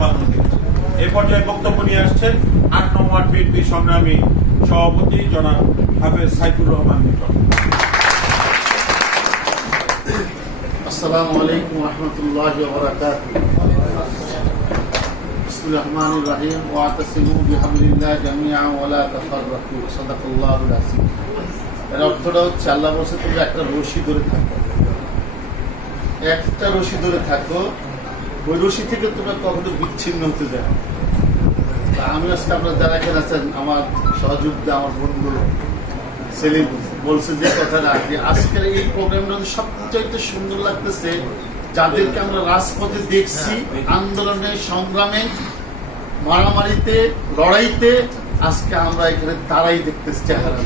পালন করেছে। এই পর্যায়ে বক্তব্য নিয়ে আসছেন ৮ নং ওয়ার্ড বিএনপি সংগ্রামী সভাপতি জনাব হাফেজ সাইফুর রহমান মিটন। আসসালামু আলাইকুম ওয়া রাহমাতুল্লাহি ওয়া বারাকাতুহু। বিসমিল্লাহির রহমানির রহিম। ওয়াতাসিমু বিহাবলিল্লাহি জামিআন ওয়া লা তাফাররাকু। সাদাকাল্লাহুল আযীম। এর অর্থটা হচ্ছে আল্লাহ বলেছে তুমি একটা রশি ধরে থাকো, একটা রশি ধরে থাকো, ওই রশি থেকে তুমি কখনো বিচ্ছিন্ন হতে যাও। আমি আজকে আপনারা যারা এখানে আছেন, আমার সহযোদ্ধা, আমার বন্ধু সেলিম বলছে যে কথাটা, যে আজকের এই প্রোগ্রামটা সবচাইতে সুন্দর লাগতেছে যাদেরকে আমরা রাজপথে দেখছি, আন্দোলনে, সংগ্রামে, মারামারিতে, লড়াইতে, আজকে আমরা এখানে তারাই দেখতেছি চেহারা।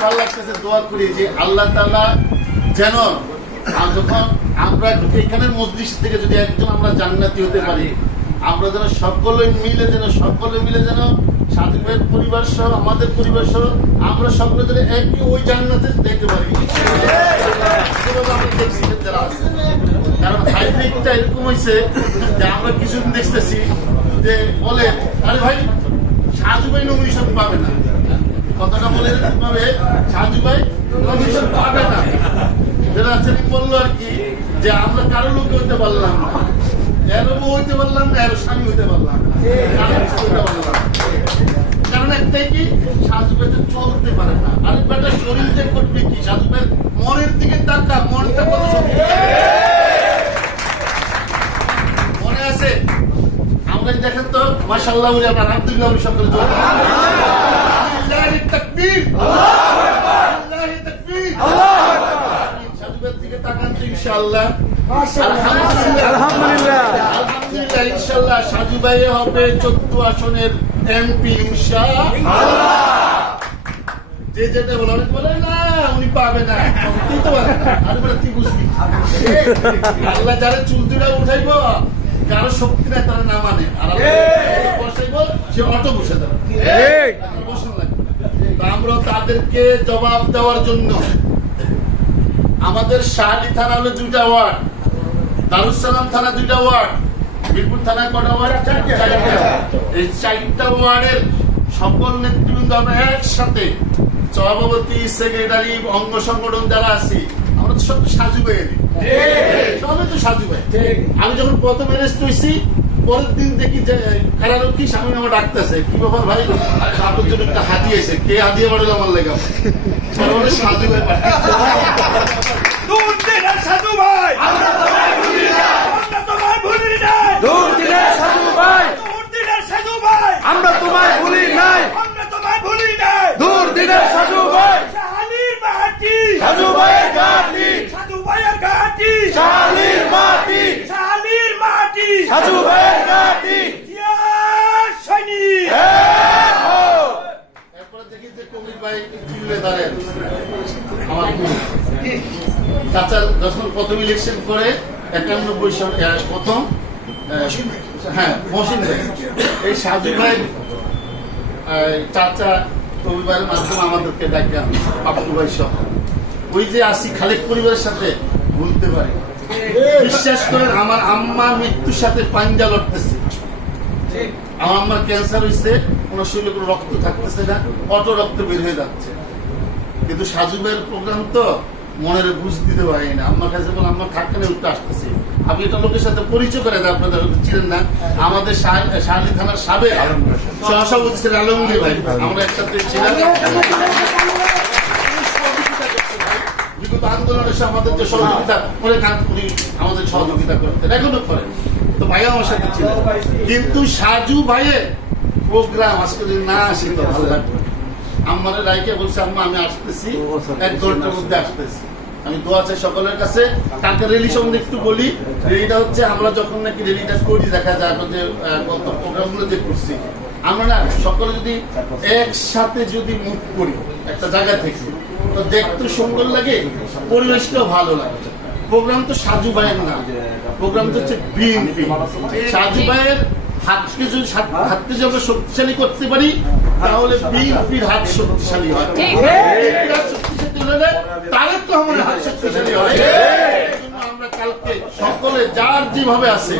ভালো লাগতেছে। দোয়া করি যে আল্লাহ তাআলা যেন যখন আমরা এখানের মজলিস থেকে যদি একজন আমরা জান্নাতি হতে পারি, আমরা যেন সকলে মিলে যেন সাদিক ভাইয়ের পরিবার সহ, আমাদের পরিবার সহ আমরা সকলে যেন একই ওই জান্নাতে দেখতে পারি। কারণ হাইব্রিডটা এরকম হয়েছে যে আমরা কিছুদিন দেখতেছি যে বলে, আরে ভাই সাজু ভাই নমিনেশন পাবে না, কথাটা বলে ভাবে সাজু ভাই নমিনেশন পাবে না, যেটা বললো আর কি, যে আমরা কারো লোক হইতে পারলাম না, এরও বউ হইতে পারলাম না, এরও স্বামী হইতে পারলাম না, কারণ একটাই কি, সাজু ভাই তো চলতে পারে না। আরেক বেটা শরীর দিয়ে করবে কি, সাজু ভাই মনের দিকে তাকা, মনটা কত শক্তি মনে আছে। আমরা দেখেন তো মাশাআল্লাহ বলে আপনার আব্দুল্লাহ সকল তাকবীর, সাজুবের দিকে তাকান তো ইনশাআল্লাহ, আলহামদুলিল্লাহ ইনশাআল্লাহ সাজু ভাই হবে 14 আসনের এমপি ইনশাআল্লাহ। যে যেটা বলে না উনি পাবে না, তুই তো পাবে না, আরে বলে তুই বুঝবি আল্লাহ যারা চুল দুটা উঠাইবো, কারো শক্তি নাই তারা না মানে, আর বসাইব সে অটো বসে দেবে, বসে লাগবে। আমরা তাদেরকে জবাব দেওয়ার জন্য আমাদের শাহালি থানা হলো 2টা ওয়ার্ড, দারুসালাম থানা 2টা ওয়ার্ড, বীরপুর থানায় কটা ওয়ার্ড? 4টা। এই 4টা ওয়ার্ডের সকল নেতৃবৃন্দ আমরা একসাথে, সভাপতি, সেক্রেটারি, অঙ্গ সংগঠন যারা আছি, আমরা তো সব সাজু ভাই, সবাই তো সাজু ভাই। আমি যখন প্রথম অ্যারেস্ট হয়েছি, পরের দিন দেখি যে কারারক্ষী স্বামী আমার ডাকতেছে, কি ব্যাপার ভাই, আপনার জন্য একটা হাতি আছে, কে হাতিয়ে বাড়লো আমার লেগে, সাজু ভাই সাজু ভাই, আমরা তোমায় ভুলি নাই, আমরা তোমায় ভুলি নাই, দূর দিনের সাজু ভাই, শাহালির মাটি, সাজু ভাইয়ের ঘাটি, সাজু ভাইয়ের ঘাটি, শাহালির মাটি, শাহালির মাটি, সাজু ভাইয়ের ঘাটি। এরপরে দেখি যে কবির ভাই চুলে দাঁড়ায় আমার চাচা যখন প্রথম ইলেকশন করে 91 সাল প্রথম, হ্যাঁ মহসিন ভাই, এই সাজু ভাই চাচা কবির ভাইয়ের মাধ্যমে আমাদেরকে ডাকেন, পাপ্পু ভাই সহ, ওই যে আসি খালেক পরিবারের সাথে ভুলতে পারি। বিশ্বাস করেন আমার আম্মার মৃত্যুর সাথে পাঞ্জা লড়তেছে, আমার আম্মার ক্যান্সার হয়েছে, ওনার শরীরে কোনো রক্ত থাকতেছে না, অটো রক্ত বের হয়ে যাচ্ছে, কিন্তু সাজু ভাইয়ের প্রোগ্রাম তো মনের বুঝ দিতে পারি না। আম্মার কাছে বলে আম্মা থাকতে উঠতে আসতেছি, আমি এটা লোকের সাথে পরিচয় করে দেয়, আপনাদের চিনেন না, আমাদের শাহালি থানার সাবেক সহসভাপতি ছিলেন আলমগীর ভাই, আমরা একসাথে ছিলাম বিগত আন্দোলনের সে আমাদের যে সহযোগিতা করে, আমাদের সহযোগিতা করতেন, এখনো করেন, তো ভাই আমার সাথে ছিলেন। কিন্তু সাজু ভাইয়ের প্রোগ্রাম আজকে যদি না আসি তো ভালো লাগবে। আমার রাইকে বলছে আম্মা আমি আসতেছি, 1 ঘন্টার মধ্যে আসতেছি, আমি দোয়া চাই সকলের কাছে। তাকে রেলি সম্বন্ধে একটু বলি। রেলিটা হচ্ছে আমরা যখন নাকি রেলিটা করি, দেখা যায় যে প্রোগ্রাম গুলো যে করছি, আমরা না সকলে যদি একসাথে যদি মুভ করি একটা জায়গা থেকে, তো দেখতে সুন্দর লাগে, পরিবেশটাও ভালো লাগে। প্রোগ্রাম তো সাজু ভাইয়ের না, প্রোগ্রাম তো হচ্ছে বিএনপি। সাজু ভাইয়ের হাতকে যদি হাতকে যদি আমরা শক্তিশালী করতে পারি, তাহলে বিএনপির হাত শক্তিশালী হয়, শক্তিশালী হলে তাদের তো আমাদের হাত শক্তিশালী হয়। আমরা কালকে সকলে যার যেভাবে আছে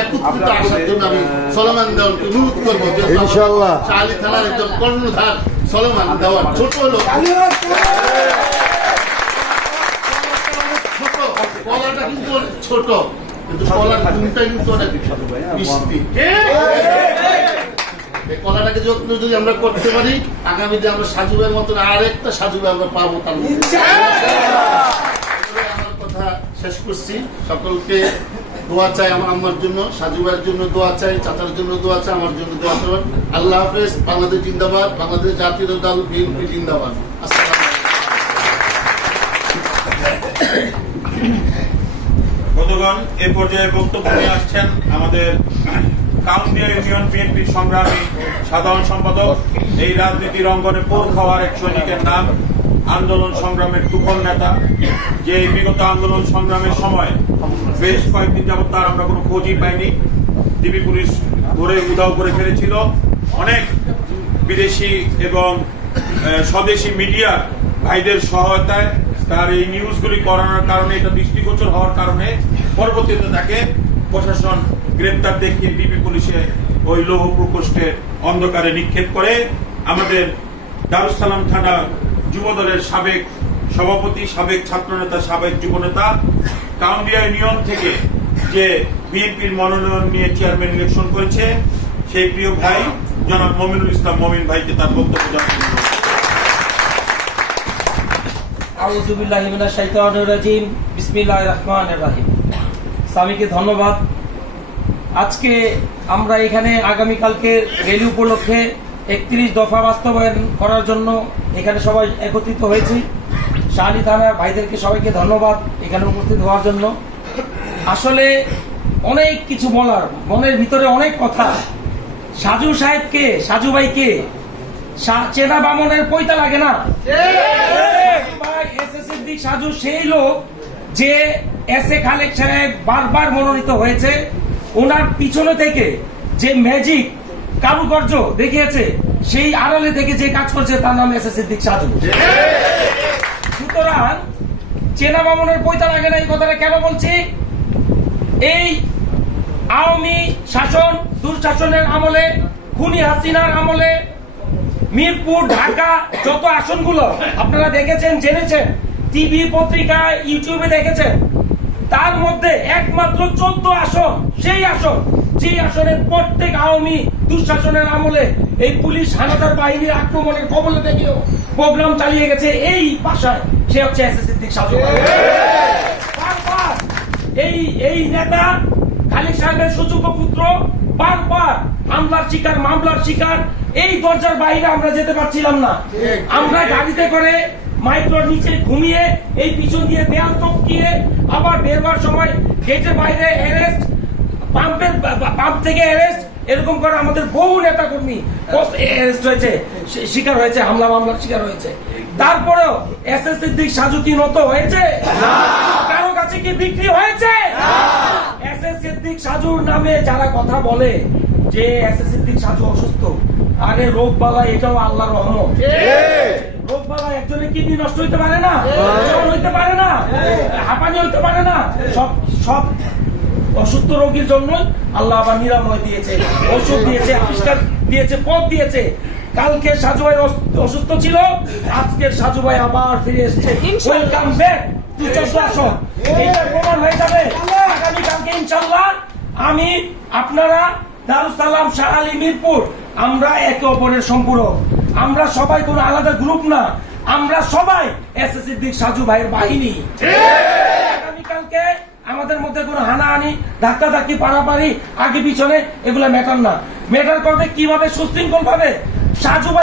একত্রিত আসার জন্য আমি সলোমান দেওয়ানকে অনুরোধ করবো। ইনশাআল্লাহ শাহআলী থানার একজন কর্ণধার সলোমান দেওয়ান ছোট হলো ছোট, কলাটা কিন্তু অনেক ছোট, কিন্তু কলার গুণটাই কিন্তু অনেক মিষ্টি। এই কলাটাকে যদি আমরা করতে পারি, আগামীতে আমরা সাজু ভাইয়ের মতন আরেকটা সাজু ভাই আমরা পাবো। তার আমার কথা শেষ করছি। সকলকে দোয়া চাই, আমার আম্মার জন্য, সাজু ভাইয়ের জন্য দোয়া চাই, চাচার জন্য দোয়া চাই, আমার জন্য দোয়া চাই। আল্লাহ হাফেজ। বাংলাদেশ জিন্দাবাদ, বাংলাদেশ জাতীয় দল বিএনপি জিন্দাবাদ। বন্ধুগণ, এ পর্যায়ে বক্তব্য নিয়ে আসছেন আমাদের কাউন্দিয়া ইউনিয়ন বিএনপির সংগ্রামী সাধারণ সম্পাদক, এই রাজনীতির অঙ্গনে পোর খাওয়ার এক সৈনিকের নাম, আন্দোলন সংগ্রামের তুফান নেতা, যে বিগত আন্দোলন সংগ্রামের সময় বেশ কয়েকদিন যাবত তার আমরা কোনো খোঁজই পাইনি। ডিবি পুলিশ ধরে উধাও করে ফেলেছিল। অনেক বিদেশি এবং স্বদেশি মিডিয়া ভাইদের সহায়তায় তার এই নিউজগুলি করানোর কারণে, এটা দৃষ্টিগোচর হওয়ার কারণে পরবর্তীতে তাকে প্রশাসন গ্রেপ্তার দেখিয়ে ডিবি পুলিশে ওই লৌহ প্রকোষ্ঠের অন্ধকারে নিক্ষেপ করে। আমাদের দারুসালাম থানা যুবদলের সাবেক সভাপতি, সাবেক ছাত্রনেতা, সাবেক যুবনেতা, কাউন্দিয়া ইউনিয়ন থেকে যে বিএনপির মনোনয়ন নিয়ে চেয়ারম্যান ইলেকশন করেছে, সেই প্রিয় ভাই জনাব মমিনুল ইসলাম মমিন ভাইকে তার বক্তব্য জানাতে। আউযু বিল্লাহি মিনাশ শাইতানির রাজিম। বিসমিল্লাহির রহমানির রহিম। স্বামীকে ধন্যবাদ। আজকে আমরা এখানে আগামীকালকে র্যালি উপলক্ষে 31 দফা বাস্তবায়ন করার জন্য এখানে সবাই একত্রিত হয়েছি। শাহআলী থানার ভাইদেরকে সবাইকে ধন্যবাদ এখানে উপস্থিত হওয়ার জন্য। আসলে অনেক কিছু বলার, মনের ভিতরে অনেক কথা। সাজু সাহেবকে, সাজু ভাইকে চেনা বামনের পৈতা লাগে না। সিদ্দিক সাজু সেই লোক যে এস এ খালেক সাহেব বারবার মনোনীত হয়েছে, ওনার পিছনে থেকে যে ম্যাজিক কারুকার্য দেখিয়েছে, সেই আড়ালে থেকে যে কাজ করছে তার নাম এস এ সিদ্দিক সাজু। সুতরাং চেনা বামনের পৈতা লাগে না, এই কথাটা কেন বলছি? এই আওয়ামী শাসন, দুঃশাসনের আমলে, খুনি হাসিনার আমলে মিরপুর, ঢাকা যত আসনগুলো আপনারা দেখেছেন, জেনেছেন, টিভি, পত্রিকা, ইউটিউবে দেখেছেন, তার মধ্যে একমাত্র 14 আসন, সেই আসন যে আসনের প্রত্যেক আওয়ামী দুঃশাসনের আমলে এই পুলিশ হানাদার বাহিনীর আক্রমণের কবলে থেকেও প্রোগ্রাম চালিয়ে গেছে এই ভাষায়, সে হচ্ছে এস এ সিদ্দিক সাজু। বারবার এই নেতা খালিদ সাহেবের সুযোগ্য পুত্র বারবার হামলার শিকার, মামলার শিকার। এই দরজার বাইরে আমরা যেতে পারছিলাম না। আমরা গাড়িতে করে মাইক্রোর নিচে ঘুমিয়ে এই পিছন দিয়ে দেয়াল টপকিয়ে আবার বেরবার সময় গেটের বাইরে অ্যারেস্ট, পাম্প থেকে অ্যারেস্ট, এরকম করে আমাদের বহু নেতা কর্মী অ্যারেস্ট হয়েছে, শিকার হয়েছে, হামলা মামলার শিকার হয়েছে। তারপরেও এস এ সিদ্দিক সাজু কি নত হয়েছে? কারো কাছে কি বিক্রি হয়েছে? এস এ সিদ্দিক সাজুর নামে যারা কথা বলে যে এস এ সিদ্দিক সাজু অসুস্থ, আরে রোগ বালা এটাও আল্লাহর রহমত। রোগ বালা একজনের কিডনি নষ্ট হইতে পারে না, হইতে পারে না, হাঁপানি হইতে পারে না। সব অসুস্থ রোগীর জন্য আল্লাহ আবার নিরাময় দিয়েছে, ওষুধ দিয়েছে, আবিষ্কার দিয়েছে, পথ দিয়েছে। কালকে সাজু ভাই অসুস্থ ছিল, আজকের সাজু ভাই আবার ফিরে এসেছে। ওয়েলকাম ব্যাক টু 14 আসন। এটা প্রমাণ হয়ে যাবে আগামীকালকে ইনশাআল্লাহ। আমি, আপনারা, দারুসালাম, শাহআলী, মিরপুর, আমরা একে অপরের সম্পূরক। আমরা সবাই কোনো আলাদা গ্রুপ না, আমরা সবাই এস এ সিদ্দিক সাজু ভাইয়ের বাহিনী। আগামীকালকে আমাদের মধ্যে কোনো হানাহানি, ধাক্কাধাক্কি, পারাপারি, আগে পিছনে, এগুলো ম্যাটার না। ম্যাটার করবে কিভাবে সুশৃঙ্খল ভাবে সাজু